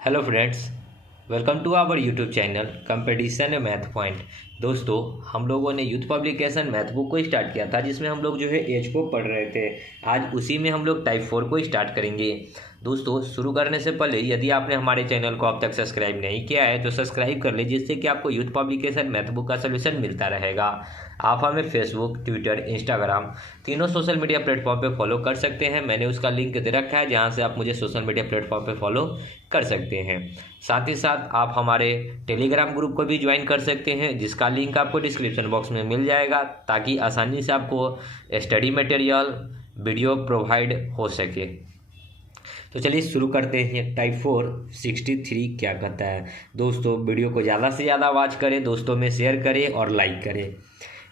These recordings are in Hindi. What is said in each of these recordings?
Hello friends, welcome to our YouTube channel competition math point. दोस्तों, हम लोगों ने यूथ पब्लिकेशन मैथ बुक को स्टार्ट किया था जिसमें हम लोग जो है एज को पढ़ रहे थे। आज उसी में हम लोग टाइप 4 को स्टार्ट करेंगे। दोस्तों, शुरू करने से पहले यदि आपने हमारे चैनल को अब तक सब्सक्राइब नहीं किया है तो सब्सक्राइब कर ले, जिससे कि आपको यूथ पब्लिकेशन मैथ बुक का सोल्यूशन मिलता रहेगा। आप हमें फेसबुक, ट्विटर, इंस्टाग्राम तीनों सोशल मीडिया प्लेटफॉर्म पे फॉलो कर सकते हैं। मैंने उसका लिंक दे रखा है जहां से आप मुझे सोशल मीडिया प्लेटफॉर्म पे फॉलो कर सकते हैं। साथ ही साथ आप हमारे टेलीग्राम ग्रुप को भी ज्वाइन कर सकते हैं जिसका लिंक आपको डिस्क्रिप्शन बॉक्स में मिल जाएगा, ताकि आसानी से आपको स्टडी मटेरियल वीडियो प्रोवाइड हो सके। तो चलिए शुरू करते हैं। टाइप 4 63 क्या कहता है। दोस्तों, वीडियो को ज़्यादा से ज़्यादा वॉच करें, दोस्तों में शेयर करें और लाइक करें।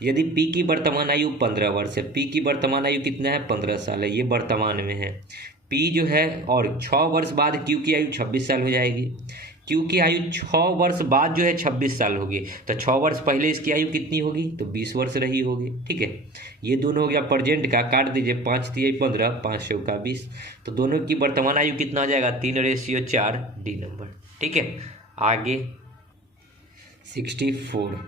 यदि पी की वर्तमान आयु 15 वर्ष है, पी की वर्तमान आयु कितना है? 15 साल है, ये वर्तमान में है। पी जो है और 6 वर्ष बाद क्यू की आयु 26 साल हो जाएगी। क्यू की आयु 6 वर्ष बाद जो है 26 साल होगी, तो 6 वर्ष पहले इसकी आयु कितनी होगी? तो 20 वर्ष रही होगी। ठीक है, ये दोनों हो गया प्रेजेंट का। काट दीजिए, 5 तिया 15, 5 चौका 20, तो दोनों की वर्तमान आयु कितना हो जाएगा? 3:4 डी नंबर। ठीक है, आगे 64।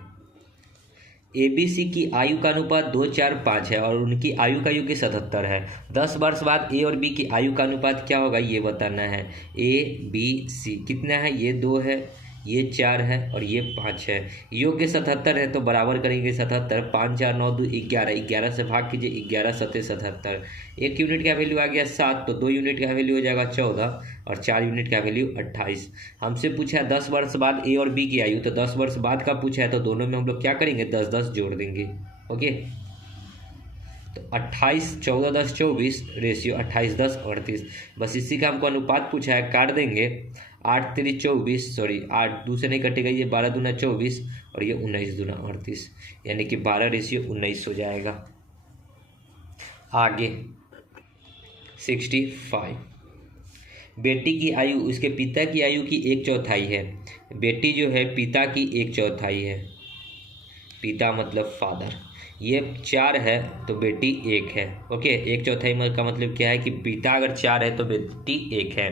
एबीसी की आयु का अनुपात 2, 4, 5 है और उनकी आयु का योग 77 है। 10 वर्ष बाद ए और बी की आयु का अनुपात क्या होगा ये बताना है। ए बी सी कितना है? ये 2 है, ये 4 है और ये 5 है। योग 77 है तो बराबर करेंगे 77। 5 4 9 2 11, 11 से भाग कीजिए, 11 7 77। 1 यूनिट का वैल्यू आ गया 7, तो 2 यूनिट का वैल्यू हो जाएगा 14 और 4 यूनिट का वैल्यू 28। हमसे पूछा है 10 वर्ष बाद ए और बी की आयु, तो 10 वर्ष बाद का पूछा है तो दोनों में हम लोग क्या करेंगे? 10 10 जोड़ देंगे। ओके, तो 28 14 10 24 रेशियो 28 10 38। बस इसी का हमको अनुपात पूछा है, काट देंगे। 8 3 24, सॉरी 8 2 से नहीं कटेगा, ये 12 दूना 24 और ये 19 दूना 38, यानी कि 12:19 हो जाएगा। आगे 65। बेटी की आयु उसके पिता की आयु की 1/4 है। बेटी जो है पिता की 1/4 है। पिता मतलब फादर। ये 4 है तो बेटी 1 है। ओके, 1/4 का मतलब क्या है कि पिता अगर 4 है तो बेटी 1 है।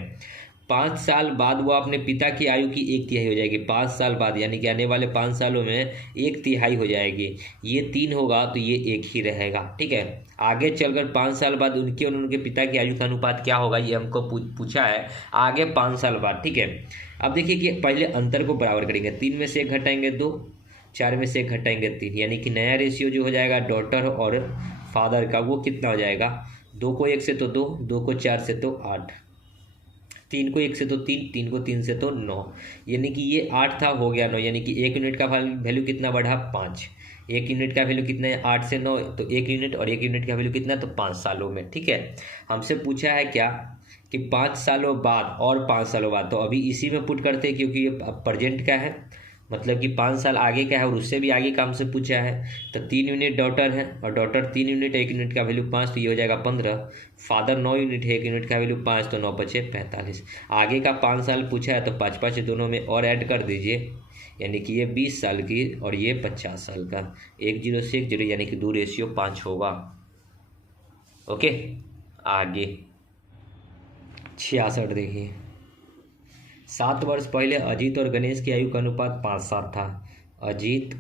5 साल बाद वो अपने पिता की आयु की 1/3 हो जाएगी। 5 साल बाद यानी कि आने वाले 5 सालों में 1/3 हो जाएगी। ये 3 होगा तो ये 1 ही रहेगा। ठीक है, आगे चलकर 5 साल बाद उनके और उनके पिता की आयु का अनुपात क्या होगा ये हमको पूछा है आगे 5 साल बाद। ठीक है, अब देखिए कि पहले अंतर को बराबर करेंगे। 3 में से 1 घटाएंगे 2, 4 में से 1 घटाएंगे 3, यानी कि नया रेशियो जो हो जाएगा डॉटर और फादर का वो कितना हो जाएगा? 2 को 1 से तो 2, 2 को 4 से तो 8, 3 को 1 से तो 3, 3 को 3 से तो 9, यानी कि ये 8 था, हो गया 9, यानी कि 1 यूनिट का वैल्यू कितना बढ़ा? 5। 1 यूनिट का वैल्यू कितना है? 8 से 9, तो 1 यूनिट, और 1 यूनिट का वैल्यू कितना? तो 5 सालों में। ठीक है, हमसे पूछा है क्या कि 5 सालों बाद और 5 सालों बाद, तो अभी इसी में पुट करते हैं क्योंकि ये प्रेजेंट का है, मतलब कि 5 साल आगे का है और उससे भी आगे का हमसे पूछा है। तो 3 यूनिट डॉटर है और डॉटर 3 यूनिट, 1 यूनिट का वैल्यू 5, तो ये हो जाएगा 15। फादर 9 यूनिट है, 1 यूनिट का वैल्यू 5, तो 9 बचे 45। आगे का 5 साल पूछा है तो 5 5 दोनों में और ऐड कर दीजिए, यानी कि ये 20 साल की और ये 50 साल का। 1 0 से 1 0, यानी कि 2:5 होगा। ओके, आगे 66 देखिए। 7 वर्ष पहले अजीत और गणेश की आयु का अनुपात 5:7 था। अजीत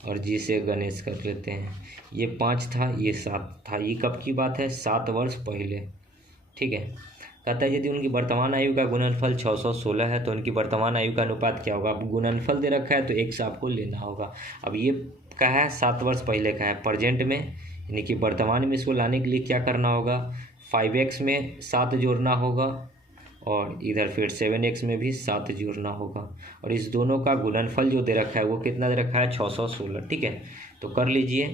और जी से गणेश कर लेते हैं। ये 5 था, ये 7 था। ये कब की बात है? 7 वर्ष पहले। ठीक है, कहता है यदि उनकी वर्तमान आयु का गुणनफल 616 है तो उनकी वर्तमान आयु का अनुपात क्या होगा? अब गुणनफल दे रखा है तो एक से आपको लेना होगा। अब ये क्या है? 7 वर्ष पहले का है, प्रेजेंट में, यानी कि वर्तमान में इसको लाने के लिए क्या करना होगा? 5x में 7 जोड़ना होगा और इधर फिर 7x में भी 7 जोड़ना होगा, और इस दोनों का गुणनफल जो दे रखा है वो कितना दे रखा है? 616। ठीक है, तो कर लीजिए।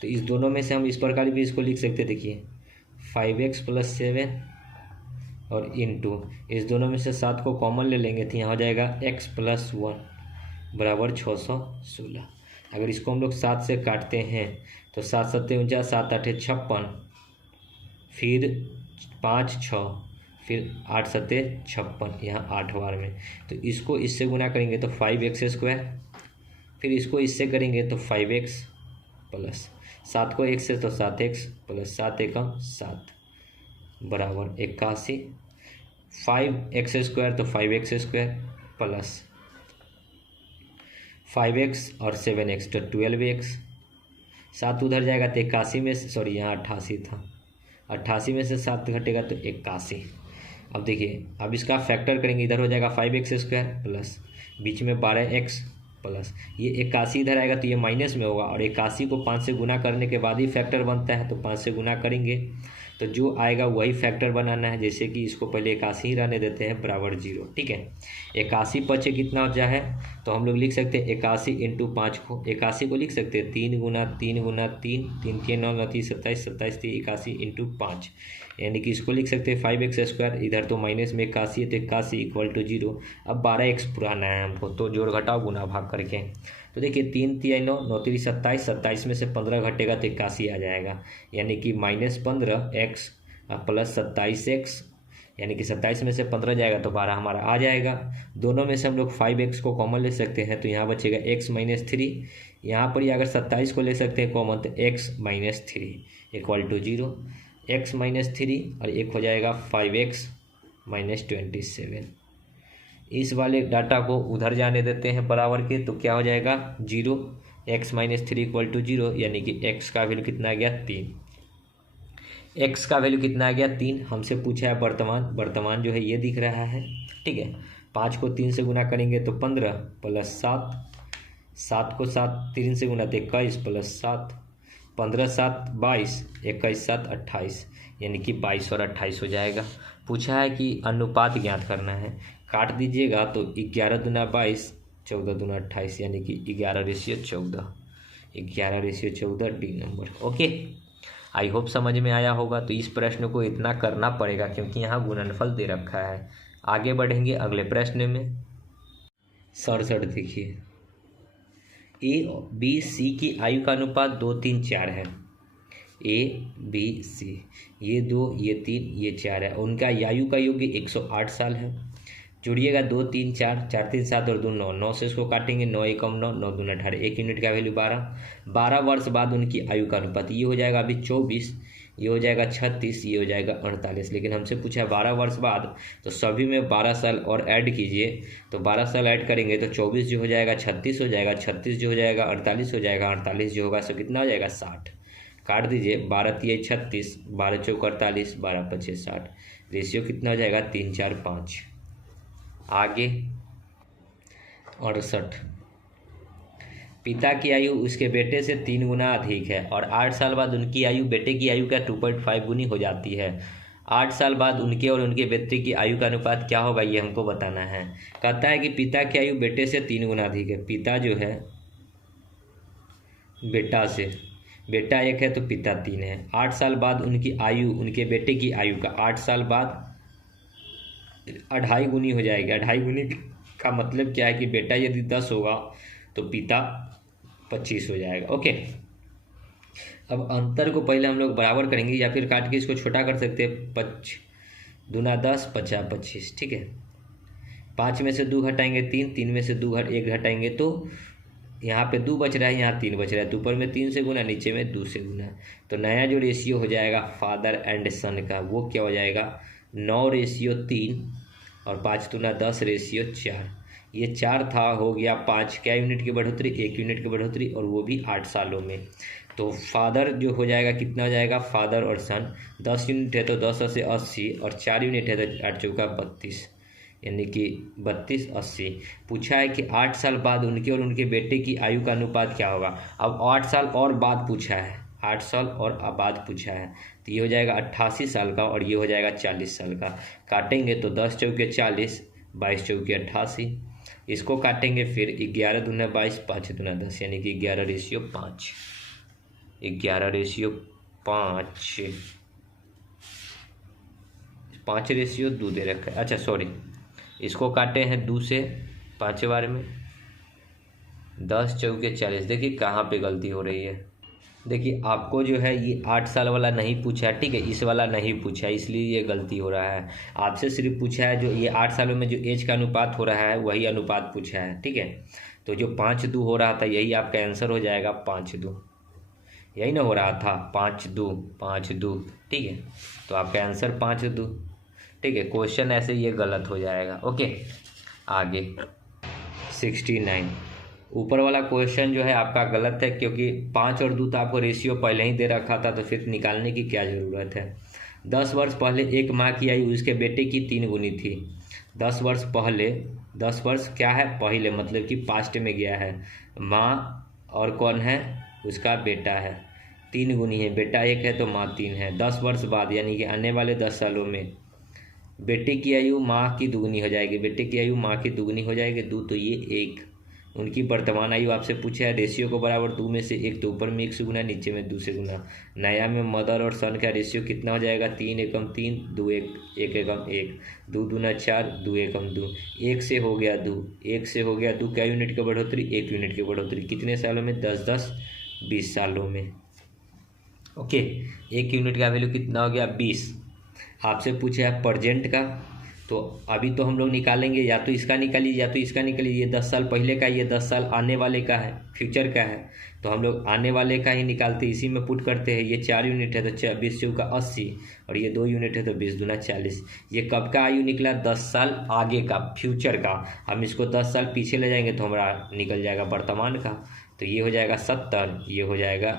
तो इस दोनों में से हम इस प्रकार भी इसको लिख सकते, देखिए 5x + 7 और इंटू इस दोनों में से 7 को कॉमन ले लेंगे तो यहाँ हो जाएगा x + 1 बराबर 616। अगर इसको हम लोग 7 से काटते हैं तो 7 7 49, 7 8 56, फिर 5 6, फिर 8 7 56, यहाँ 8 बार में। तो इसको इससे गुना करेंगे तो 5x², फिर इसको इससे करेंगे तो 5x प्लस 7 को 1 से तो 7x प्लस 7 × 7 बराबर 81। 5x² तो 5x² प्लस 5x और 7x तो 12x। 7 उधर जाएगा तो 81 में से, सॉरी यहाँ 88 था, 88 में से 7 घटेगा तो 81। अब देखिए, अब इसका फैक्टर करेंगे, इधर हो जाएगा 5x² प्लस बीच में 12x प्लस ये 81 इधर आएगा तो ये माइनस में होगा, और 81 को 5 से गुना करने के बाद ही फैक्टर बनता है, तो 5 से गुना करेंगे तो जो आएगा वही फैक्टर बनाना है। जैसे कि इसको पहले 81 ही रहने देते हैं बराबर 0, ठीक है। 81 पचे कितना हो जाए, तो हम लोग लिख सकते हैं 81 इंटू 5 को, 81 को लिख सकते हैं 3 गुना 3 गुना 3, 3 3 9 9 30 27 27 81 इंटू 5, यानी कि इसको लिख सकते हैं 5x²। इधर तो माइनस में 81 है तो 81 इक्वल टू 0। अब 12x पुराना है हमको, तो जोड़ घटाओ गुना भाग करके, तो देखिए 3 3 9 9 3 27, 27 में से 15 घटेगा तो 81 आ जाएगा, यानी कि -15x प्लस 27x, यानी कि 27 में से 15 जाएगा तो 12 हमारा आ जाएगा। दोनों में से हम लोग 5x को कॉमन ले सकते हैं, तो यहाँ बचेगा x - 3। यहाँ पर ही अगर 27 को ले सकते हैं कॉमन, तो x - 3 इक्वल टू 0, x - 3 और एक हो जाएगा 5x - 27। इस वाले डाटा को उधर जाने देते हैं बराबर के, तो क्या हो जाएगा 0, x - 3 इक्वल टू 0, यानी कि x का वैल्यू कितना आ गया 3। x का वैल्यू कितना आ गया 3, हमसे पूछा है वर्तमान जो है ये दिख रहा है, ठीक है। 5 को 3 से गुना करेंगे तो 15 प्लस 7, 7 को 3 से गुना तो 21 प्लस 7, 15 7 22, 21 7 28, यानी कि 22 और 28 हो जाएगा। पूछा है कि अनुपात ज्ञात करना है, काट दीजिएगा तो 11 दूना 22, 14 दूना 28, यानी कि 11:14, 11:14 D number. Okay, I hope समझ में आया होगा। तो इस प्रश्न को इतना करना पड़ेगा क्योंकि यहाँ गुणनफल दे रखा है। आगे बढ़ेंगे अगले प्रश्न में। 67 देखिए, A-B-C की आयु का अनुपात 2 3 4 है। A-B-C, ये 2 ये 3 ये 4 है, उनका आयु का योग 108 साल है। जुड़िएगा 2 3 4, 4 3 7 और 2 9, 9 से इसको काटेंगे, 9 एकम 9, 9 दूना 18, 1 यूनिट का वैल्यू 12 वर्ष बाद उनकी आयु का अनुपात, ये हो जाएगा अभी 24, ये हो जाएगा 36, ये हो जाएगा 48। लेकिन हमसे पूछा है 12 वर्ष बाद, तो सभी में 12 साल और ऐड कीजिए, तो 12 साल ऐड करेंगे तो 24 जो हो जाएगा 36 हो जाएगा, 36 जो हो जाएगा 48 हो जाएगा, 48 जो होगा सो कितना हो जाएगा 60। काट दीजिए, 12 3 36, 12 चौक 48, 12 25 60, रेशियो कितना हो जाएगा 3 4 5। आगे 68, पिता की आयु उसके बेटे से 3 गुना अधिक है और 8 साल बाद उनकी आयु बेटे की आयु का 2.5 गुनी हो जाती है। 8 साल बाद उनके और उनके बेटे की आयु का अनुपात क्या होगा, ये हमको बताना है। कहता है कि पिता की आयु बेटे से 3 गुना अधिक है। पिता जो है बेटा से, बेटा 1 है तो पिता 3 है। 8 साल बाद उनकी आयु उनके बेटे की आयु का 8 साल बाद 2.5 गुनी हो जाएगी। 2.5 गुनी का मतलब क्या है कि बेटा यदि 10 होगा तो पिता 25 हो जाएगा। ओके, अब अंतर को पहले हम लोग बराबर करेंगे या फिर काट के इसको छोटा कर सकते हैं। 5 दूना 10, 50 25, ठीक है। 5 में से 2 घटाएंगे 3, 3 में से 1 घटाएंगे तो यहाँ पे 2 बच रहा है, यहाँ 3 बच रहा है, तो ऊपर में 3 से गुना, नीचे में 2 से गुना। तो नया जो रेशियो हो जाएगा फादर एंड सन का, वो क्या हो जाएगा 9:3 और 5 दूना 10 रेशियो 4। ये 4 था, हो गया 5 क्या यूनिट की बढ़ोतरी, 1 यूनिट की बढ़ोतरी, और वो भी 8 सालों में। तो फादर जो हो जाएगा कितना हो जाएगा, फादर और सन 10 यूनिट है तो 10 से 80, और 4 यूनिट है तो 8 चौका 32, यानी कि 32 80। पूछा है कि 8 साल बाद उनके और उनके बेटे की आयु का अनुपात क्या होगा। अब 8 साल और बाद पूछा है, 8 साल और बाद पूछा है, तो ये हो जाएगा 88 साल का और ये हो जाएगा 40 साल का। काटेंगे तो 10 चौके 40, 22 चौके 88, इसको काटेंगे फिर 11 दूना 22, 5 दूना 10, यानी कि 11:5, 11:5, 5:2 दे रखा है। अच्छा सॉरी, इसको काटे हैं 2 से 5 बार में, 10 चौके 40। देखिए कहाँ पे गलती हो रही है। देखिए आपको जो है ये 8 साल वाला नहीं पूछा है, ठीक है, इस वाला नहीं पूछा है, इसलिए ये गलती हो रहा है। आपसे सिर्फ पूछा है जो ये 8 सालों में जो एज का अनुपात हो रहा है वही अनुपात पूछा है, ठीक है। तो जो 5:2 हो रहा था यही आपका आंसर हो जाएगा, 5:2, यही ना हो रहा था 5:2, 5:2, ठीक है। तो आपका आंसर 5:2। ठीक है, क्वेश्चन ऐसे ये गलत हो जाएगा। ओके, आगे 69 ऊपर वाला क्वेश्चन जो है आपका गलत है, क्योंकि 5 और 2 तो आपको रेशियो पहले ही दे रखा था, तो फिर निकालने की क्या ज़रूरत है। 10 वर्ष पहले एक माँ की आयु उसके बेटे की 3 गुनी थी। 10 वर्ष पहले, 10 वर्ष क्या है, पहले मतलब कि पास्ट में गया है। माँ और कौन है, उसका बेटा है, 3 गुनी है, बेटा 1 है तो माँ 3 है। 10 वर्ष बाद यानी कि आने वाले 10 सालों में बेटे की आयु माँ की दुगनी हो जाएगी, बेटे की आयु माँ की दुगनी हो जाएगी। 2 तो ये 1, उनकी वर्तमान आयु आपसे पूछा है। रेशियो को बराबर 2 में से 1, तो ऊपर में 1 से गुना, नीचे में 2 से गुना। नया में मदर और सन का रेशियो कितना हो जाएगा, 3 एकम 3, 2 1 1 एकम 1, 2 दूना 4, 2 एकम 2, 1 से हो गया 2, 1 से हो गया 2, क्या यूनिट की बढ़ोतरी, 1 यूनिट की बढ़ोतरी। कितने सालों में, 10 10 20 सालों में। ओके, 1 यूनिट का वैल्यू कितना हो गया, 20। आपसे पूछा है प्रेजेंट का, तो अभी तो हम लोग निकालेंगे, या तो इसका निकालिए या तो इसका निकालिए। ये 10 साल पहले का, ये 10 साल आने वाले का है, फ्यूचर का है, तो हम लोग आने वाले का ही निकालते, इसी में पुट करते हैं। ये 4 यूनिट है तो 20 चौका 80, और ये 2 यूनिट है तो 20 दूना 40। ये कब का आयु निकला, 10 साल आगे का, फ्यूचर का। हम इसको 10 साल पीछे ले जाएंगे तो हमारा निकल जाएगा वर्तमान का। तो ये हो जाएगा 70, ये हो जाएगा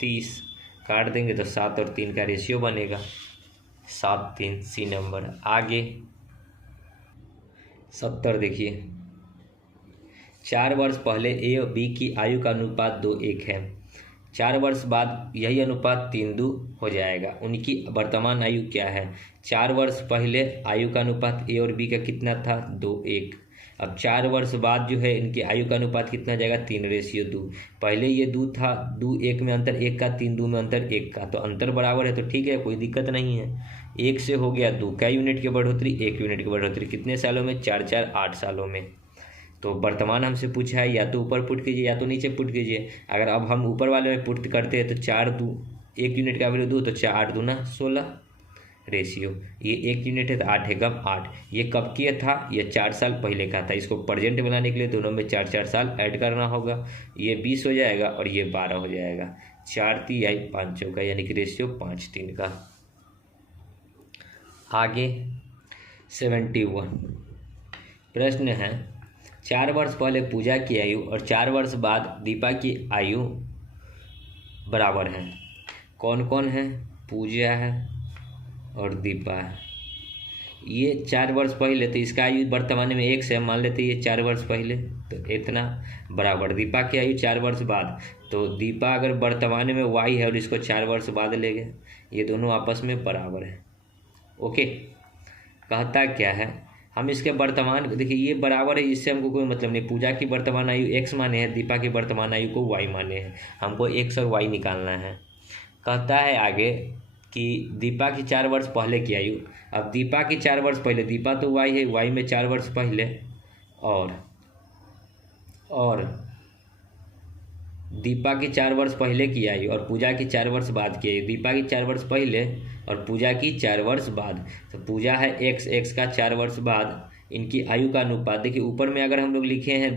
30, काट देंगे तो 7 और 3 का रेशियो बनेगा, 7 3, सी नंबर। आगे 70 देखिए, 4 वर्ष पहले ए और बी की आयु का अनुपात 2:1 है। 4 वर्ष बाद यही अनुपात 3:2 हो जाएगा। उनकी वर्तमान आयु क्या है, 4 वर्ष पहले आयु का अनुपात ए और बी का कितना था, 2:1। अब 4 वर्ष बाद जो है इनकी आयु का अनुपात कितना जाएगा, 3:2। पहले ये 2 था, 2 1 में अंतर 1 का, 3 2 में अंतर 1 का, तो अंतर बराबर है तो ठीक है, कोई दिक्कत नहीं है। 1 से हो गया 2, क्या यूनिट की बढ़ोतरी, 1 यूनिट की बढ़ोतरी। कितने सालों में, 4 4 8 सालों में। तो वर्तमान हमसे पूछा है, या तो ऊपर पुट कीजिए या तो नीचे पुट कीजिए। अगर अब हम ऊपर वाले में पुट करते हैं तो 4 2, 1 यूनिट का वैल्यू 2, तो 4 8 दूना 16 रेशियो। ये 1 यूनिट है तो 8 एकम 8। ये कब किया था, ये 4 साल पहले का था। इसको प्रेजेंट बनाने के लिए दोनों में 4 4 साल ऐड करना होगा। ये 20 हो जाएगा और ये 12 हो जाएगा। 4 3 5 चौका, यानी कि रेशियो 5 3 का। आगे 71 प्रश्न है, 4 वर्ष पहले पूजा की आयु और 4 वर्ष बाद दीपा की आयु बराबर है। कौन कौन है, पूजा है और दीपा है। ये 4 वर्ष पहले, तो इसका आयु वर्तमान में 1 से मान लेते ये 4 वर्ष पहले, तो इतना बराबर दीपा की आयु 4 वर्ष बाद। तो दीपा अगर वर्तमान में y है और इसको 4 वर्ष बाद ले गए, ये दोनों आपस में बराबर है। ओके, कहता क्या है, हम इसके वर्तमान, देखिए ये बराबर है, इससे हमको कोई मतलब नहीं। पूजा की वर्तमान आयु x माने हैं, दीपा की वर्तमान आयु को y माने हैं। हमको x और y निकालना है। कहता है आगे कि दीपा की 4 वर्ष पहले की आयु। अब दीपा की 4 वर्ष पहले, दीपा तो y है, y में 4 वर्ष पहले, और दीपा की 4 वर्ष पहले की आयु और पूजा की 4 वर्ष बाद की आयु। दीपा की 4 वर्ष पहले और पूजा की 4 वर्ष बाद। तो पूजा है x का 4 वर्ष बाद, इनकी आयु का अनुपात। देखिए ऊपर में अगर हम लोग लिखे हैं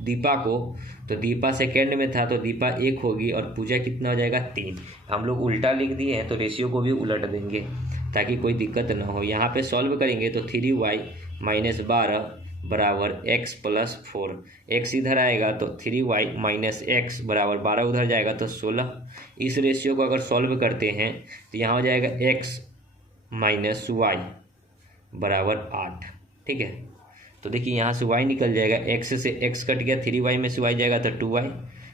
दीपा को, तो दीपा सेकेंड में था तो दीपा 1 होगी और पूजा कितना हो जाएगा, 3। हम लोग उल्टा लिख दिए हैं तो रेशियो को भी उलट देंगे ताकि कोई दिक्कत ना हो। यहाँ पे सॉल्व करेंगे तो 3y - 12 बराबर x + 4। x इधर आएगा तो 3y - x बराबर 12 उधर जाएगा तो 16। इस रेशियो को अगर सॉल्व करते हैं तो यहाँ हो जाएगा x - y बराबर 8। ठीक है, तो देखिए यहाँ से y निकल जाएगा, x से x कट गया, 3y में से y जाएगा तो 2y।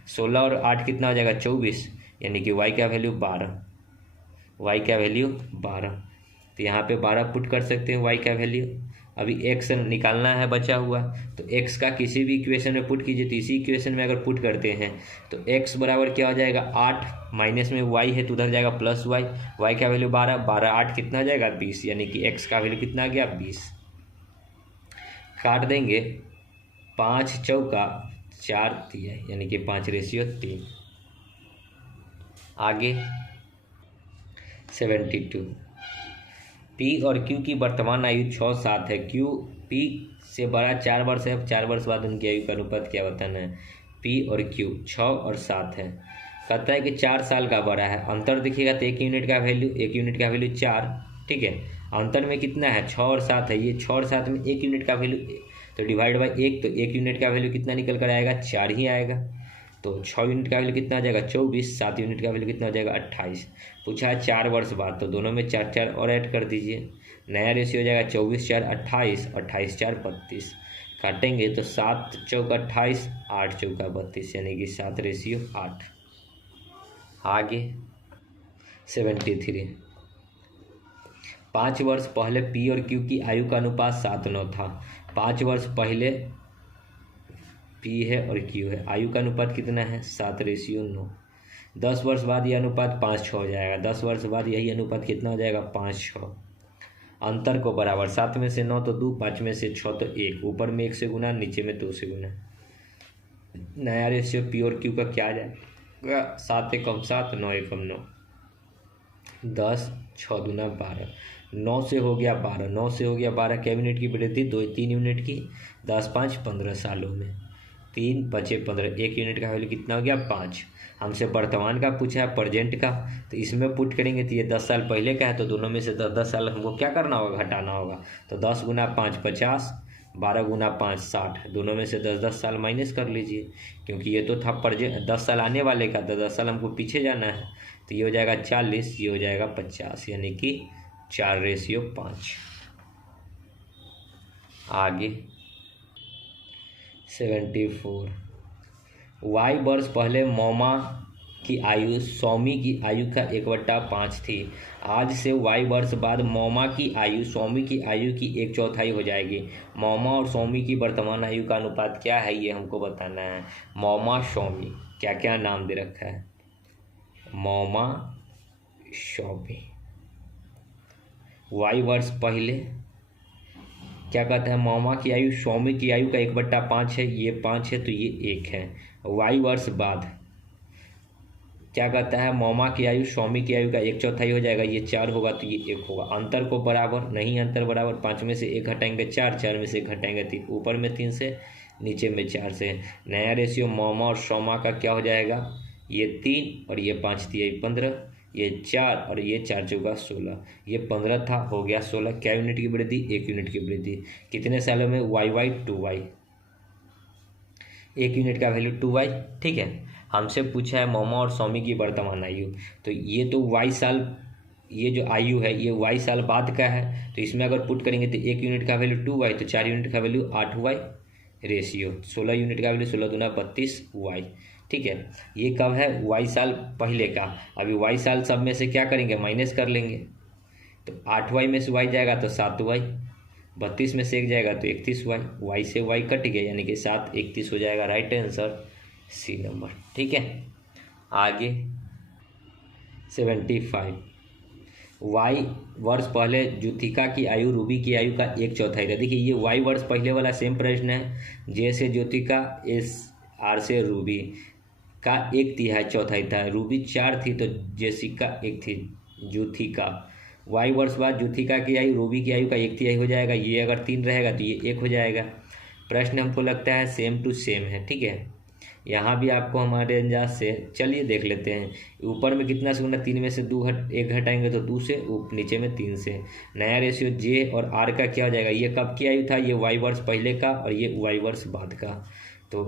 16 और 8 कितना हो जाएगा, 24, यानी कि y का वैल्यू 12। y का वैल्यू 12, तो यहाँ पे 12 पुट कर सकते हैं y का वैल्यू। अभी x निकालना है बचा हुआ, तो x का किसी भी इक्वेशन में पुट कीजिए। तो इसी इक्वेशन में अगर पुट करते हैं तो x बराबर क्या हो जाएगा, 8 माइनस में y है तो उधर जाएगा प्लस y। y का वैल्यू 12, 12 8 कितना हो जाएगा, 20, यानी कि x का वैल्यू कितना आ गया, 20। काट देंगे, 5 चौका 4 दिया, यानी कि 5:3। आगे 72 P और Q की वर्तमान आयु 6 7 है। Q P से बड़ा 4 वर्ष है, 4 वर्ष बाद उनकी आयु का अनुपात क्या बताना है। P और Q 6 और 7 है। कहता है कि 4 साल का बड़ा है। अंतर देखिएगा तो 1 यूनिट का वैल्यू 4, ठीक है। अंतर में कितना है, 6 और 7 है, ये 6 और 7 में 1 यूनिट का वैल्यू, तो डिवाइड बाई 1, तो 1 यूनिट का वैल्यू कितना निकल कर आएगा, 4 ही आएगा। तो 6 यूनिट का वैल्यू कितना आ जाएगा, 24, 7 यूनिट का वैल्यू कितना हो जाएगा, 28। पूछा है 4 वर्ष बाद, तो दोनों में 4 4 और ऐड कर दीजिए, नया रेशियो हो जाएगा 24 4 28, 28 4 32, काटेंगे तो 7 चौका 28, 8 चौका 32, यानी कि 7:8। आगे 73, 5 वर्ष पहले पी और क्यू की आयु का अनुपात 7:9 था। 5 वर्ष पहले पी है और क्यू है, आयु का अनुपात कितना है, 7:9। 10 वर्ष बाद यह अनुपात 5:6 हो जाएगा, 10 वर्ष बाद यही अनुपात कितना हो जाएगा, 5:6। अंतर को बराबर, 7 में से 9 तो 2, 5 में से 6 तो 1, ऊपर में 1 से गुना, नीचे में 2 से गुना। नया रेशियो पी और क्यू का क्या आ जाएगा, 7 एकम 7, 9 एकम 9, 10, 6 दूना 12, 9 से हो गया 12, 9 से हो गया 12, क्या यूनिट की वृद्धि, 3 यूनिट की, 10 5 15 सालों में, 3 बचे 15, 1 यूनिट का वैल्यू कितना हो गया, 5। हमसे वर्तमान का पूछा है, प्रेजेंट का, तो इसमें पुट करेंगे तो ये 10 साल पहले का है, तो दोनों में से 10 साल हमको क्या करना होगा, घटाना होगा। तो 10 गुना 5 50, 12 गुना 5 60, दोनों में से 10 साल माइनस कर लीजिए, क्योंकि ये तो था प्रेजेंट, 10 साल आने वाले का, तो 10 साल हमको पीछे जाना है, तो ये हो जाएगा 40, ये हो जाएगा 50, यानी कि 4:5। आगे 74, वाई वर्ष पहले मौमा की आयु स्वामी की आयु का 1/5 थी। आज से वाई वर्ष बाद मौमा की आयु स्वामी की आयु की 1/4 हो जाएगी। मौमा और स्वामी की वर्तमान आयु का अनुपात क्या है, ये हमको बताना है। मौमा स्वामी क्या क्या नाम दे रखा है, मौमा स्वामी। वाई वर्ष पहले क्या कहता है, मौमा की आयु स्वामी की आयु का 1/5 है, ये 5 है तो ये 1 है। वाई वर्ष बाद क्या कहता है, मौमा की आयु स्वामी की आयु का 1/4 हो जाएगा, ये 4 होगा तो ये 1 होगा। अंतर को बराबर, नहीं अंतर बराबर, 5 में से 1 घटाएंगे 4, 4 में से 1 घटाएंगे 3, ऊपर में 3 से, नीचे में 4 से। नया रेशियो मौमा और सोमा का क्या हो जाएगा, ये 3 और ये 5 दिया 15, ये 4 और ये 4 चौका 16, ये 15 था, हो गया 16। क्या यूनिट की वृद्धि, 1 यूनिट की वृद्धि। कितने सालों में, वाई 2y, 1 यूनिट का वैल्यू 2y। ठीक है, हमसे पूछा है मौमा और स्वामी की वर्तमान आयु, तो ये तो y साल, ये जो आयु है ये y साल बाद का है, तो इसमें अगर पुट करेंगे तो 1 यूनिट का वैल्यू 2y, तो 4 यूनिट का वैल्यू 8y, रेशियो 16 यूनिट का वैल्यू 16 दूना 32y। ठीक है, ये कब है, y साल पहले का। अभी y साल सब में से क्या करेंगे, माइनस कर लेंगे, तो 8y में से y जाएगा तो 7y, 32 में से 1 जाएगा तो 31y, y से y कट गया, यानी कि 7 31 हो जाएगा। Right answer C number. ठीक है, आगे 75, वाई वर्ष पहले ज्योतिका की आयु रूबी की आयु का 1/4 था। देखिए ये वाई वर्ष पहले वाला सेम प्रश्न है, जैसे ज्योतिका, एस आर से रूबी का 1/4 था, रूबी 4 थी तो जेसिका 1 थी, ज्योतिका। वाई वर्ष बाद ज्योतिका की आयु रूबी की आयु का 1/3 हो जाएगा, ये अगर 3 रहेगा तो ये 1 हो जाएगा। प्रश्न हमको लगता है सेम टू सेम है। ठीक है, यहाँ भी आपको हमारे अंदाज से, चलिए देख लेते हैं। ऊपर में कितना से गुना, 3 में से 1 घटाएंगे तो 2 से, नीचे में 3 से। नया रेशियो जे और आर का क्या हो जाएगा, ये कब की आयु था, ये वाई वर्ष पहले का और ये वाई वर्ष बाद का। तो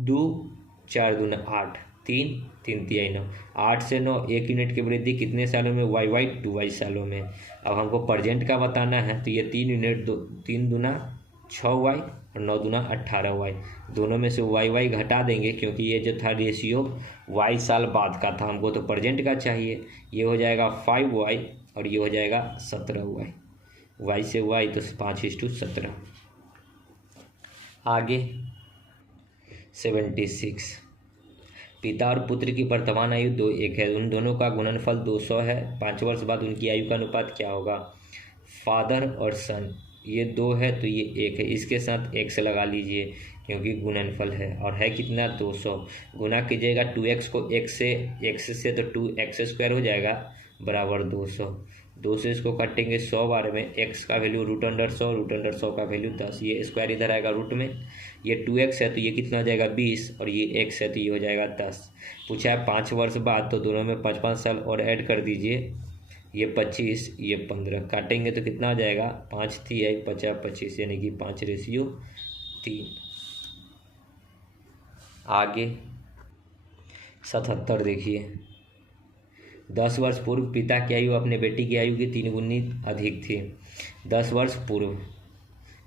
2 4 दूना 8, 3 3 तिहाई 9, 8 से 9, 1 यूनिट की वृद्धि कितने सालों में, वाई 2y सालों में। अब हमको प्रेजेंट का बताना है, तो ये 3 यूनिट, 3 दूना 6y और 9 दूना 18y, दोनों में से y घटा देंगे, क्योंकि ये जो था रेशियो y साल बाद का था, हमको तो प्रेजेंट का चाहिए। ये हो जाएगा 5y और ये हो जाएगा 17y, y से y तो 5:17। आगे 76, पिता और पुत्र की वर्तमान आयु 2 1 है, उन दोनों का गुणनफल 200 है। 5 वर्ष बाद उनकी आयु का अनुपात क्या होगा, फादर और सन, ये 2 है तो ये 1 है, इसके साथ x लगा लीजिए क्योंकि गुणनफल है, और है कितना 200। गुना कीजिएगा 2x को x से तो 2x² हो जाएगा बराबर 200। 2 से इसको काटेंगे 100 बार में, x का वैल्यू √100 का वैल्यू 10, ये स्क्वायर इधर आएगा रूट में। ये 2x है तो ये कितना हो जाएगा 20, और ये x है तो ये हो जाएगा 10। पूछा है 5 वर्ष बाद, तो दोनों में 5 5 साल और ऐड कर दीजिए, ये 25, ये 15, काटेंगे तो कितना हो जाएगा, 5 थी 1 50 25, यानी कि 5:3। आगे 77 देखिए। 10 वर्ष पूर्व पिता की आयु अपने बेटी की आयु की 3 गुनी अधिक थी। 10 वर्ष पूर्व,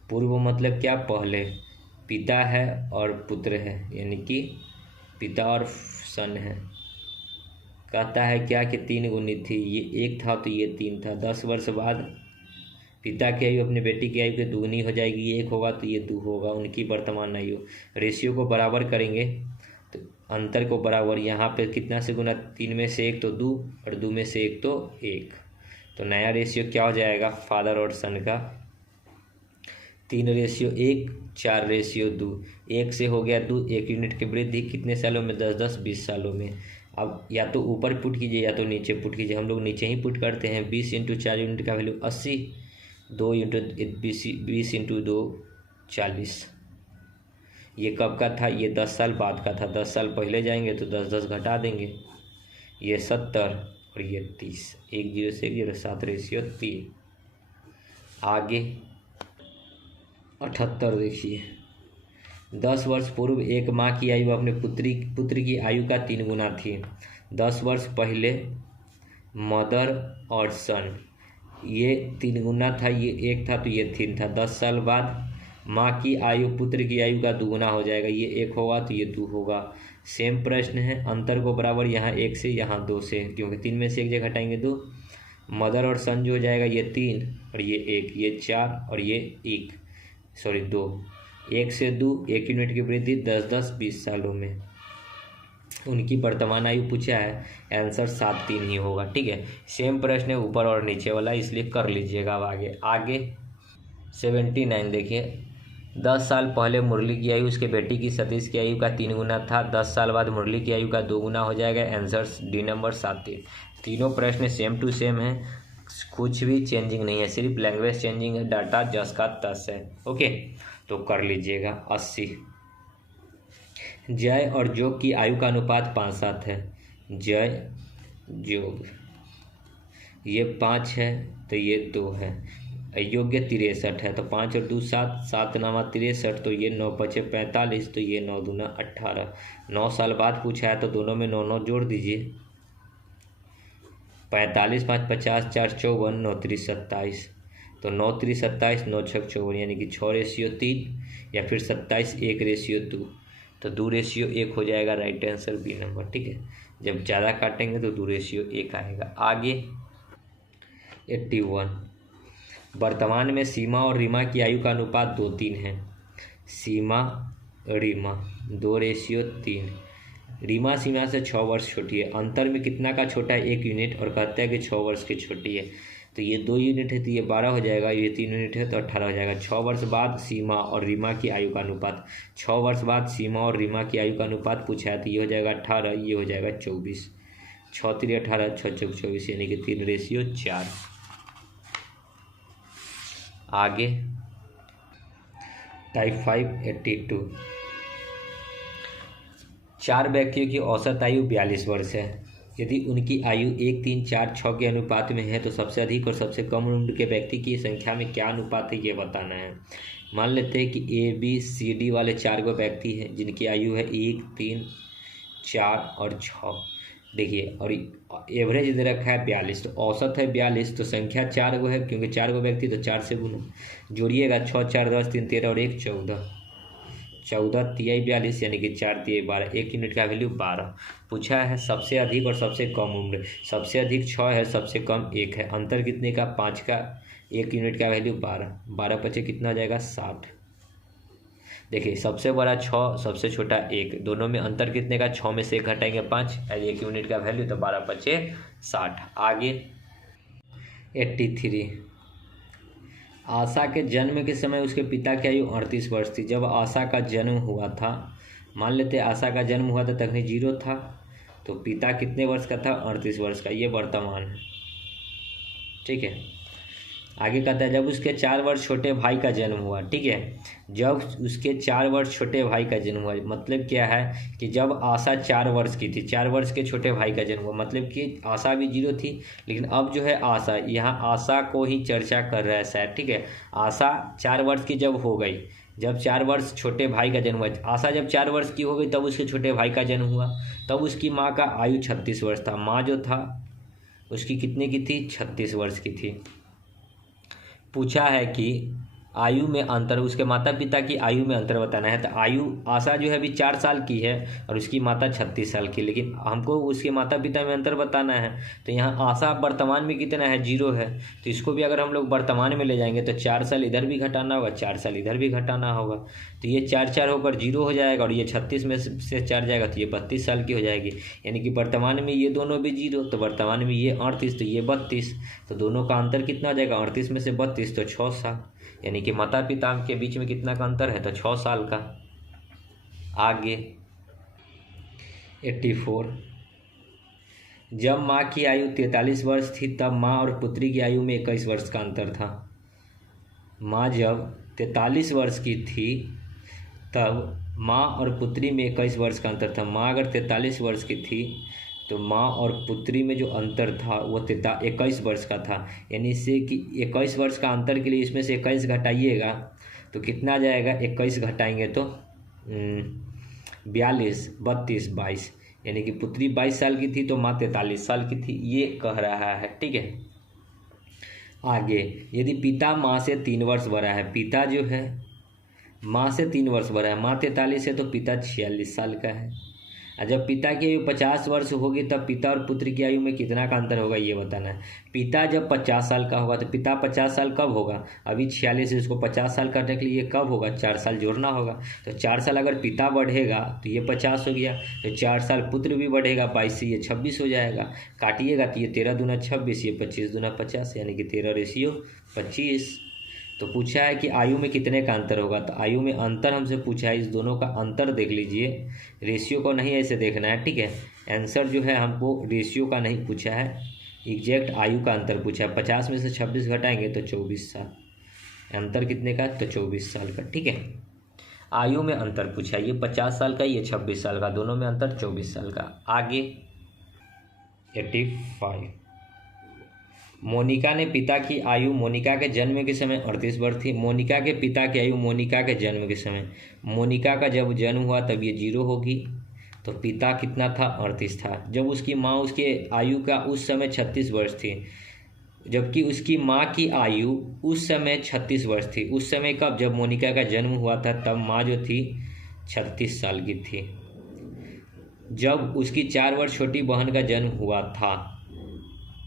पूर्व मतलब क्या, पहले। पिता है और पुत्र है, यानी कि पिता और सन है। कहता है क्या कि 3 गुनी थी, ये 1 था तो ये 3 था। 10 वर्ष बाद पिता की आयु अपने बेटी की आयु के दुगनी हो जाएगी, ये 1 होगा तो ये 2 होगा, उनकी वर्तमान आयु। रेशियो को बराबर करेंगे तो अंतर को बराबर, यहाँ पे कितना से गुना, 3 में से 1 तो 2 और 2 में से 1 तो 1। तो नया रेशियो क्या हो जाएगा फादर और सन का, 3:1, 4:2। 1 से हो गया 2, 1 यूनिट की वृद्धि कितने सालों में, 10 20 सालों में। अब या तो ऊपर पुट कीजिए या तो नीचे पुट कीजिए, हम लोग नीचे ही पुट करते हैं। 20 × 4 यूनिट का वैल्यू 80, 2 × 20 × 2 40। ये कब का था, ये 10 साल बाद का था। 10 साल पहले जाएंगे तो 10 10 घटा देंगे, ये 70 और ये 30। 1 0 से 1 0, 7:3। आगे 78 देखिए। 10 वर्ष पूर्व एक माँ की आयु अपने पुत्र की आयु का 3 गुना थी। 10 वर्ष पहले मदर और सन, ये 3 गुना था, ये 1 था तो ये 3 था। 10 साल बाद माँ की आयु पुत्र की आयु का 2 गुना हो जाएगा, ये 1 होगा तो ये 2 होगा। सेम प्रश्न है, अंतर को बराबर, यहाँ 1 से यहाँ 2 से, क्योंकि 3 में से 1 जगह घटाएंगे 2। मदर और सन जो हो जाएगा ये 3 और ये 1, ये 4 और ये 2। 1 से 2, 1 यूनिट की वृद्धि 10 10 20 सालों में। उनकी वर्तमान आयु पूछा है, आंसर 7 3 ही होगा। ठीक है, सेम प्रश्न है ऊपर और नीचे वाला, इसलिए कर लीजिएगा। अब आगे 79 देखिए। 10 साल पहले मुरली की आयु उसके बेटी की सतीश की आयु का 3 गुना था। 10 साल बाद मुरली की आयु का 2 गुना हो जाएगा। Answer D number 7 3। तीनों प्रश्न सेम टू सेम है, कुछ भी चेंजिंग नहीं है, सिर्फ लैंग्वेज चेंजिंग है, डाटा जस का तस है। ओके, तो कर लीजिएगा। 80। जय और जोग की आयु का अनुपात 5:7 है। जय जोग, ये 5 है तो ये 2 है। योग्य 63 है, तो 5 और 2 7, 7 9 63, तो ये 9 5 45, तो ये 9 दूना 18। 9 साल बाद पूछा है तो दोनों में 9 9 जोड़ दीजिए। 45 5 50, 4 54, 9 3 27, तो 9 3 27, 9 6 54, यानी कि 6:3, या फिर 27 1:2, तो 2:1 हो जाएगा। Right answer B number. ठीक है, जब ज़्यादा काटेंगे तो 2:1 आएगा। आगे 81। वर्तमान में सीमा और रीमा की आयु का अनुपात 2:3 है। सीमा रीमा 2:3। रीमा सीमा से 6 वर्ष छोटी है। अंतर में कितना का छोटा है, 1 यूनिट, और कहता है कि 6 वर्ष की छोटी है। तो ये 2 यूनिट है तो ये 12 हो जाएगा, ये 3 यूनिट है तो 18 हो जाएगा। 6 वर्ष बाद सीमा और रीमा की आयु का अनुपात, 6 वर्ष बाद सीमा और रीमा की आयु का अनुपात पूछा है तो ये हो जाएगा 18, ये हो जाएगा 24। 6 3 18, 6 4 24, यानी कि 3:4। आगे टाइप 5 82। 4 व्यक्तियों की औसत आयु 42 वर्ष है। यदि उनकी आयु 1 3 4 6 के अनुपात में है तो सबसे अधिक और सबसे कम उम्र के व्यक्ति की संख्या में क्या अनुपात है, ये बताना है। मान लेते हैं कि ABCD वाले 4 गो व्यक्ति हैं जिनकी आयु है 1 3 4 और 6। देखिए, और एवरेज दे रखा है 42, तो औसत है 42, तो संख्या 4 गो है, क्योंकि 4 गो व्यक्ति तो 4 से गुना जोड़िएगा। 6 4 10 3 13 और 1 14, 14 तिहाई 42, यानी कि 4 तिहाई 12। 1 यूनिट का वैल्यू 12। पूछा है सबसे अधिक और सबसे कम उम्र। सबसे अधिक 6 है, सबसे कम 1 है। अंतर कितने का, 5 का। 1 यूनिट का वैल्यू 12, 12 पचे कितना हो जाएगा, 60। देखिए, सबसे बड़ा 6, सबसे छोटा 1, दोनों में अंतर कितने का, 6 में से 1 घटाएंगे 5, 1 यूनिट का वैल्यू, तो 12 पचे 60। आगे 83। आशा के जन्म के समय उसके पिता की आयु 38 वर्ष थी। जब आशा का जन्म हुआ था, मान लेते आशा का जन्म हुआ था तखनी 0 था, तो पिता कितने वर्ष का था, 38 वर्ष का। ये वर्तमान है। ठीक है, आगे कहता है जब उसके 4 वर्ष छोटे भाई का जन्म हुआ, ठीक है। जब उसके 4 वर्ष छोटे भाई का जन्म हुआ मतलब क्या है कि जब आशा 4 वर्ष की थी, 4 वर्ष के छोटे भाई का जन्म हुआ, मतलब कि आशा भी 0 थी, लेकिन अब जो है आशा, यहाँ आशा को ही चर्चा कर रहा है शायद, ठीक है। आशा 4 वर्ष की जब हो गई, जब 4 वर्ष छोटे भाई का जन्म हुआ, आशा जब 4 वर्ष की हो गई तब उसके छोटे भाई का जन्म हुआ। तब उसकी माँ का आयु 36 वर्ष था। माँ जो था उसकी कितने की थी? 36 वर्ष की थी। पूछा है कि आयु में अंतर, उसके माता पिता की आयु में अंतर बताना है। तो आयु आशा जो है अभी 4 साल की है और उसकी माता 36 साल की, लेकिन हमको उसके माता पिता में अंतर बताना है। तो यहाँ आशा वर्तमान में कितना है? 0 है। तो इसको भी अगर हम लोग वर्तमान में ले जाएंगे तो 4 साल इधर भी घटाना होगा, 4 साल इधर भी घटाना होगा। तो ये 4 होकर 0 हो जाएगा और ये 36 में से 4 जाएगा तो ये 32 साल की हो जाएगी। यानी कि वर्तमान में ये दोनों भी 0, तो वर्तमान में ये 38 तो ये 32, तो दोनों का अंतर कितना हो जाएगा? 38 में से 32 तो 6 साल। यानी कि माता पिता के बीच में कितना का अंतर है? तो 6 साल का। आगे 84, जब माँ की आयु 43 वर्ष थी तब माँ और पुत्री की आयु में 21 वर्ष का अंतर था। माँ जब 43 वर्ष की थी तब माँ और पुत्री में 21 वर्ष का अंतर था। माँ अगर 43 वर्ष की थी तो माँ और पुत्री में जो अंतर था वो 21 वर्ष का था। यानी इससे कि 21 वर्ष का अंतर के लिए इसमें से 21 घटाइएगा तो कितना आ जाएगा? 21 घटाएंगे तो 42, 32, 22, यानी कि पुत्री 22 साल की थी तो माँ 43 साल की थी, ये कह रहा है, ठीक है। आगे, यदि पिता माँ से 3 वर्ष बड़ा है, पिता जो है माँ से 3 वर्ष बड़ा है, माँ 43 है तो पिता 46 साल का है। और जब पिता की आयु 50 वर्ष होगी तब पिता और पुत्र की आयु में कितना का अंतर होगा ये बताना है। पिता जब 50 साल का होगा तो पिता 50 साल कब होगा? अभी 46 है, इसको 50 साल करने के लिए ये कब होगा? 4 साल जोड़ना होगा। तो 4 साल अगर पिता बढ़ेगा तो ये 50 हो गया, तो 4 साल पुत्र भी बढ़ेगा, 22 से ये 26 हो जाएगा। काटिएगा तो ये 13 दूना 26, ये 25 दूना 50, यानी कि 13:25। तो पूछा है कि आयु में कितने का अंतर होगा, तो आयु में अंतर हमसे पूछा है, इस दोनों का अंतर देख लीजिए। रेशियो को नहीं ऐसे देखना है, ठीक है। आंसर जो है हमको रेशियो का नहीं पूछा है, एग्जैक्ट आयु का अंतर पूछा है। 50 में से 26 घटाएंगे तो 24 साल। अंतर कितने का? तो 24 साल का, ठीक है। आयु में अंतर पूछा है, ये 50 साल का, ये 26 साल का, दोनों में अंतर 24 साल का। आगे 85, मोनिका ने पिता की आयु मोनिका के जन्म के समय 38 वर्ष थी। मोनिका के पिता की आयु मोनिका के जन्म के समय, मोनिका का जब जन्म हुआ तब ये 0 होगी, तो पिता कितना था? 38 था। जब उसकी माँ उसके आयु का उस समय 36 वर्ष थी, जबकि उसकी माँ की आयु उस समय 36 वर्ष थी। उस समय कब? जब मोनिका का जन्म हुआ था तब माँ जो थी 36 साल की थी। जब उसकी 4 वर्ष छोटी बहन का जन्म हुआ था,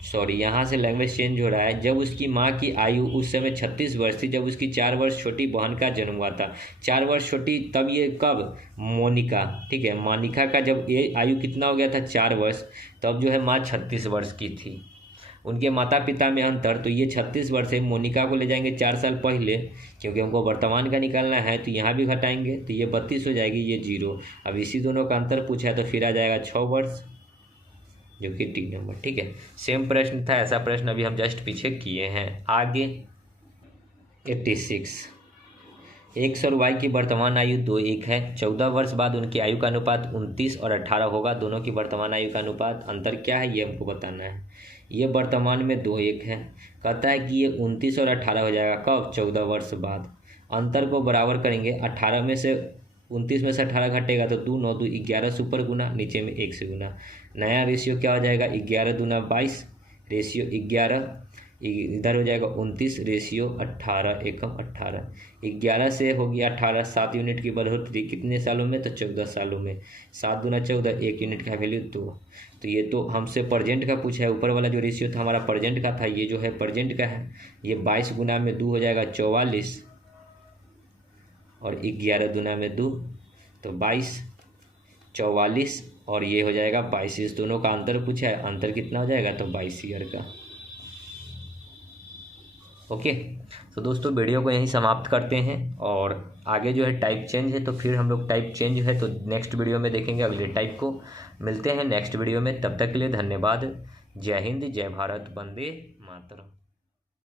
सॉरी यहाँ से लैंग्वेज चेंज हो रहा है, जब उसकी माँ की आयु उस समय 36 वर्ष थी, जब उसकी 4 वर्ष छोटी बहन का जन्म हुआ था। 4 वर्ष छोटी, तब ये कब? मोनिका, ठीक है। मोनिका का जब ये आयु कितना हो गया था? 4 वर्ष, तब जो है माँ 36 वर्ष की थी। उनके माता पिता में अंतर, तो ये 36 वर्ष है, मोनिका को ले जाएंगे 4 साल पहले, क्योंकि हमको वर्तमान का निकालना है, तो यहाँ भी घटाएंगे तो ये 32 हो जाएगी, ये 0। अब इसी दोनों का अंतर पूछा है तो फिर आ जाएगा 6 वर्ष, जो कि टी नंबर, ठीक है। सेम प्रश्न था, ऐसा प्रश्न अभी हम जस्ट पीछे किए हैं। आगे 86, एक्स और वाई की वर्तमान आयु 2:1 है। 14 वर्ष बाद उनकी आयु का अनुपात 29 और 18 होगा। दोनों की वर्तमान आयु का अनुपात अंतर क्या है ये हमको बताना है। ये वर्तमान में 2:1 है, कहता है कि ये 29 और 18 हो जाएगा कब? 14 वर्ष बाद। अंतर को बराबर करेंगे, 18 में से 29 में से 18 घटेगा तो 2 9 2 11 से ऊपर गुना, नीचे में 1 से गुना। नया रेशियो क्या हो जाएगा? 11 दूना 22, रेशियो 11, इधर हो जाएगा 29, रेशियो 18 एकम 18। 11 से हो गया 18, 7 यूनिट की बढ़ोतरी कितने सालों में? तो 14 सालों में। 7 दूना 14, 1 यूनिट का वैल्यू 2। तो ये तो हमसे प्रेजेंट का पूछा है, ऊपर वाला जो रेशियो था हमारा प्रेजेंट का था, ये जो है प्रेजेंट का है। ये 22 गुना में 2 हो जाएगा 44, और 11 दूना में 2 तो 22, 44 और ये हो जाएगा 22। इस दोनों का अंतर पूछा है, अंतर कितना हो जाएगा? तो 22 ईयर का। ओके, तो दोस्तों वीडियो को यहीं समाप्त करते हैं, और आगे जो है टाइप चेंज है तो फिर हम लोग टाइप चेंज है तो नेक्स्ट वीडियो में देखेंगे अगले टाइप को। मिलते हैं नेक्स्ट वीडियो में, तब तक के लिए धन्यवाद। जय हिंद, जय भारत, वंदे मातरम।